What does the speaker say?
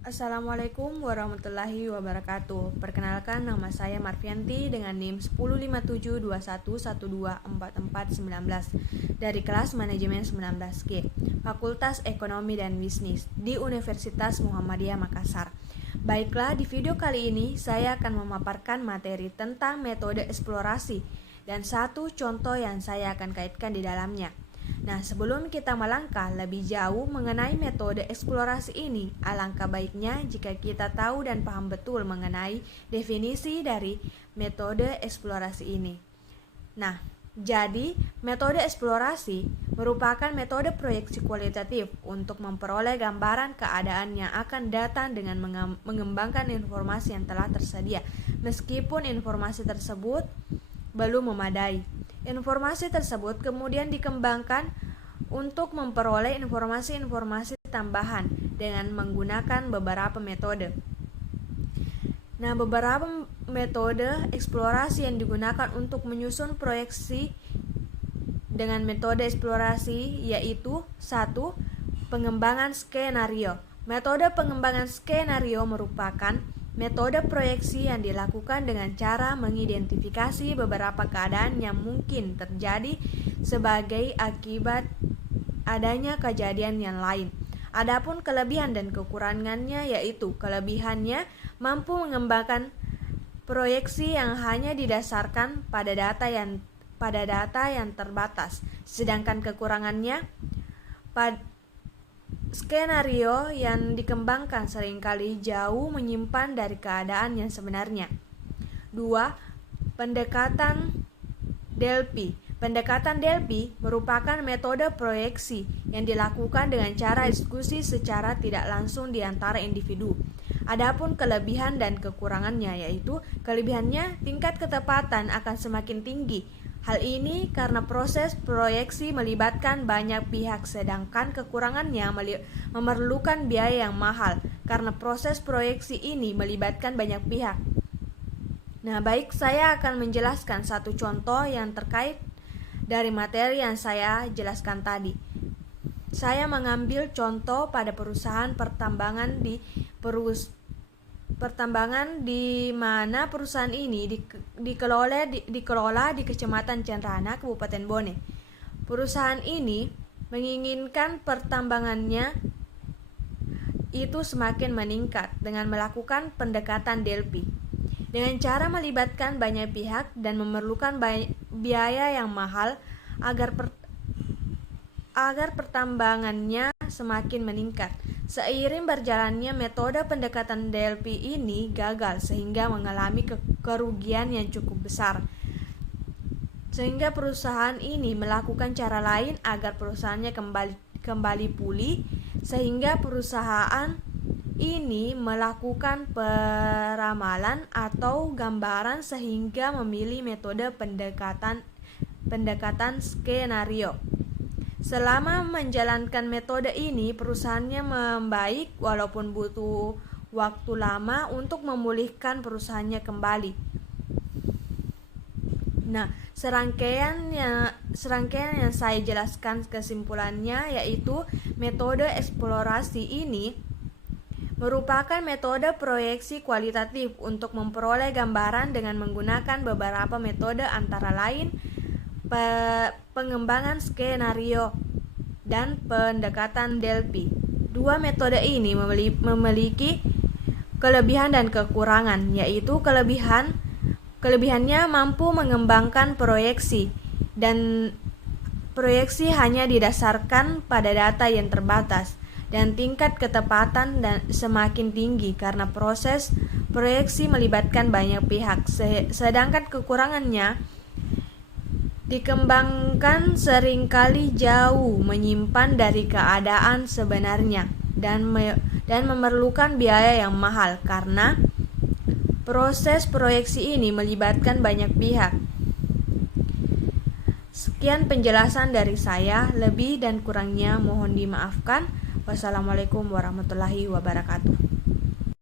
Assalamualaikum warahmatullahi wabarakatuh. Perkenalkan, nama saya Marfianti dengan NIM 105721124419 dari kelas Manajemen 19G, Fakultas Ekonomi dan Bisnis di Universitas Muhammadiyah Makassar. Baiklah, di video kali ini saya akan memaparkan materi tentang metode eksplorasi dan satu contoh yang saya akan kaitkan di dalamnya. Nah, sebelum kita melangkah lebih jauh mengenai metode eksplorasi ini, alangkah baiknya jika kita tahu dan paham betul mengenai definisi dari metode eksplorasi ini. Nah, jadi metode eksplorasi merupakan metode proyeksi kualitatif untuk memperoleh gambaran keadaan yang akan datang dengan mengembangkan informasi yang telah tersedia, meskipun informasi tersebut belum memadai. Informasi tersebut kemudian dikembangkan untuk memperoleh informasi-informasi tambahan dengan menggunakan beberapa metode. Nah, beberapa metode eksplorasi yang digunakan untuk menyusun proyeksi dengan metode eksplorasi yaitu 1. Pengembangan skenario. Metode pengembangan skenario merupakan metode proyeksi yang dilakukan dengan cara mengidentifikasi beberapa keadaan yang mungkin terjadi sebagai akibat adanya kejadian yang lain. Adapun kelebihan dan kekurangannya yaitu kelebihannya mampu mengembangkan proyeksi yang hanya didasarkan pada data yang terbatas. Sedangkan kekurangannya skenario yang dikembangkan seringkali jauh menyimpan dari keadaan yang sebenarnya. 2. Pendekatan Delphi. Pendekatan Delphi merupakan metode proyeksi yang dilakukan dengan cara diskusi secara tidak langsung di antara individu. Adapun kelebihan dan kekurangannya yaitu kelebihannya tingkat ketepatan akan semakin tinggi. Hal ini karena proses proyeksi melibatkan banyak pihak, sedangkan kekurangannya memerlukan biaya yang mahal karena proses proyeksi ini melibatkan banyak pihak. Nah, baik, saya akan menjelaskan satu contoh yang terkait dari materi yang saya jelaskan tadi. Saya mengambil contoh pada perusahaan pertambangan di mana perusahaan ini dikelola di Kecamatan Cenrana, Kabupaten Bone. Perusahaan ini menginginkan pertambangannya itu semakin meningkat dengan melakukan pendekatan Delphi. Dengan cara melibatkan banyak pihak dan memerlukan biaya yang mahal agar pertambangannya semakin meningkat. Seiring berjalannya metode pendekatan Delphi ini gagal sehingga mengalami kerugian yang cukup besar. Sehingga perusahaan ini melakukan cara lain agar perusahaannya kembali pulih, sehingga perusahaan ini melakukan peramalan atau gambaran sehingga memilih metode pendekatan skenario. Selama menjalankan metode ini, perusahaannya membaik walaupun butuh waktu lama untuk memulihkan perusahaannya kembali. Nah, serangkaian yang saya jelaskan kesimpulannya yaitu metode eksplorasi ini merupakan metode proyeksi kualitatif untuk memperoleh gambaran dengan menggunakan beberapa metode antara lain pengembangan skenario dan pendekatan Delphi. Dua metode ini memiliki kelebihan dan kekurangan, yaitu kelebihannya mampu mengembangkan proyeksi dan proyeksi hanya didasarkan pada data yang terbatas dan tingkat ketepatan dan semakin tinggi karena proses proyeksi melibatkan banyak pihak. Sedangkan kekurangannya dikembangkan seringkali jauh menyimpan dari keadaan sebenarnya dan memerlukan biaya yang mahal karena proses proyeksi ini melibatkan banyak pihak. Sekian penjelasan dari saya, lebih dan kurangnya mohon dimaafkan. Wassalamualaikum warahmatullahi wabarakatuh.